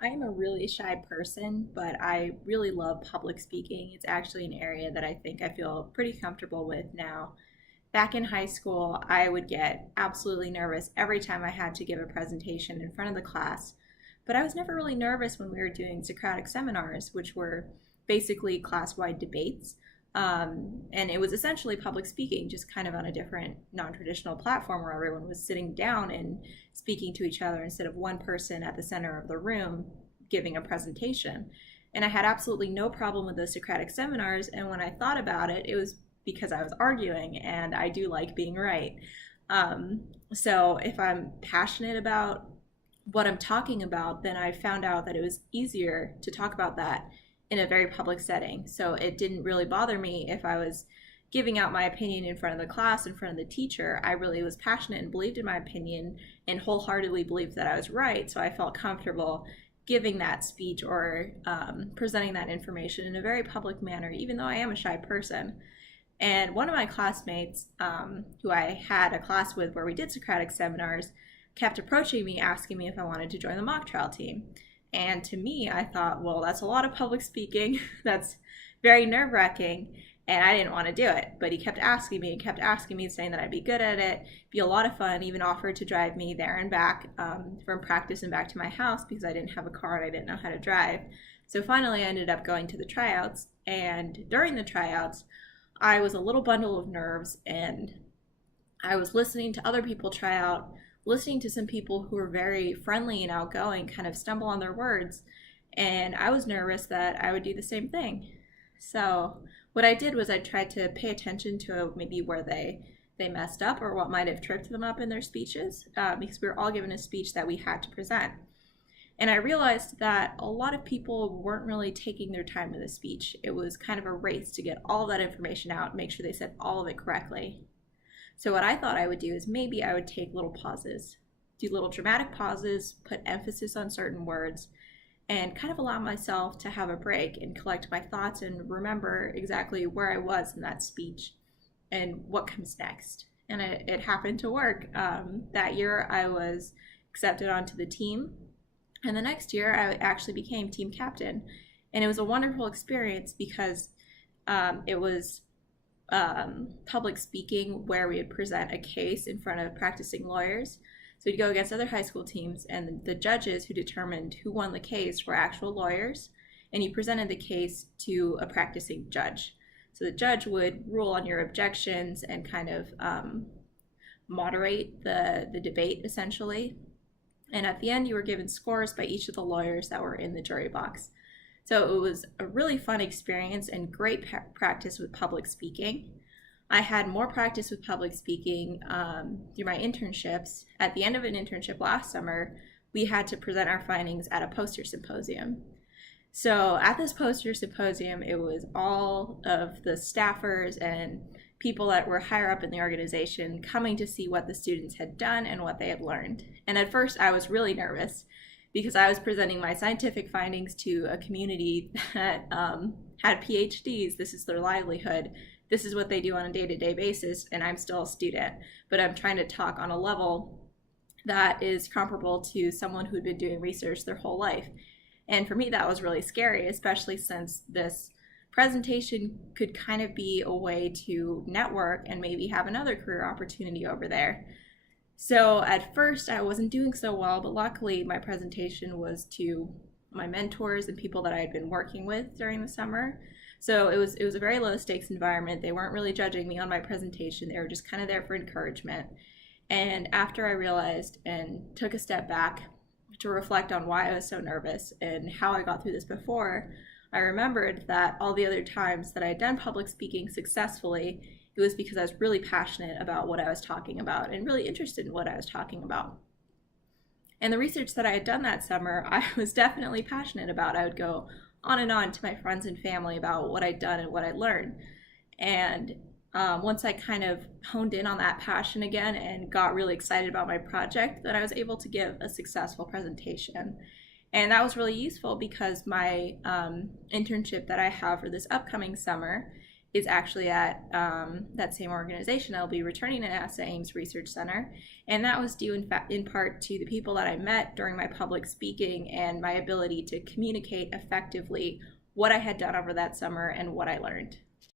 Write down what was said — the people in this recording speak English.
I'm a really shy person, but I really love public speaking. It's actually an area that I think I feel pretty comfortable with now. Back in high school, I would get absolutely nervous every time I had to give a presentation in front of the class. But I was never really nervous when we were doing Socratic seminars, which were basically class wide debates. And it was essentially public speaking, just kind of on a different non traditional platform where everyone was sitting down and speaking to each other instead of one person at the center of the room giving a presentation. And I had absolutely no problem with the Socratic seminars. And when I thought about it, it was because I was arguing, and I do like being right. So if I'm passionate about what I'm talking about, then I found out that it was easier to talk about that in a very public setting. So it didn't really bother me if I was giving out my opinion in front of the class, in front of the teacher. I really was passionate and believed in my opinion and wholeheartedly believed that I was right. So I felt comfortable giving that speech or presenting that information in a very public manner, even though I am a shy person. And one of my classmates, who I had a class with where we did Socratic seminars, kept approaching me asking me if I wanted to join the mock trial team. And to me, I thought, well, that's a lot of public speaking. That's very nerve-wracking, and I didn't want to do it. But he kept asking me and kept asking me, saying that I'd be good at it, be a lot of fun, even offered to drive me there and back from practice and back to my house because I didn't have a car and I didn't know how to drive. So finally, I ended up going to the tryouts, and during the tryouts, I was a little bundle of nerves, and I was listening to other people try out, listening to some people who were very friendly and outgoing kind of stumble on their words, and I was nervous that I would do the same thing. So what I did was I tried to pay attention to maybe where they messed up or what might have tripped them up in their speeches, because we were all given a speech that we had to present. And I realized that a lot of people weren't really taking their time with the speech. It was kind of a race to get all of that information out, make sure they said all of it correctly. So what I thought I would do is maybe I would take little pauses, do little dramatic pauses, put emphasis on certain words, and kind of allow myself to have a break and collect my thoughts and remember exactly where I was in that speech and what comes next. And it happened to work. That year I was accepted onto the team. And the next year, I actually became team captain. And it was a wonderful experience because it was public speaking where we would present a case in front of practicing lawyers. So we'd go against other high school teams, and the judges who determined who won the case were actual lawyers. And you presented the case to a practicing judge. So the judge would rule on your objections and kind of moderate the debate, essentially. And at the end, you were given scores by each of the lawyers that were in the jury box. So it was a really fun experience and great practice with public speaking. I had more practice with public speaking through my internships. At the end of an internship last summer, we had to present our findings at a poster symposium. So at this poster symposium, it was all of the staffers and people that were higher up in the organization coming to see what the students had done and what they had learned. And at first I was really nervous because I was presenting my scientific findings to a community that had PhDs. This is their livelihood. This is what they do on a day-to-day basis, and I'm still a student. But I'm trying to talk on a level that is comparable to someone who'd been doing research their whole life. And for me, that was really scary, especially since this presentation could kind of be a way to network and maybe have another career opportunity over there. So at first I wasn't doing so well, but luckily my presentation was to my mentors and people that I had been working with during the summer. So it was a very low stakes environment. They weren't really judging me on my presentation. They were just kind of there for encouragement. And after I realized and took a step back to reflect on why I was so nervous and how I got through this before, I remembered that all the other times that I had done public speaking successfully, it was because I was really passionate about what I was talking about and really interested in what I was talking about. And the research that I had done that summer, I was definitely passionate about. I would go on and on to my friends and family about what I'd done and what I'd learned. And once I kind of honed in on that passion again and got really excited about my project, then I was able to give a successful presentation. And that was really useful because my internship that I have for this upcoming summer is actually at that same organization. I'll be returning to NASA Ames Research Center. And that was due in part to the people that I met during my public speaking and my ability to communicate effectively what I had done over that summer and what I learned.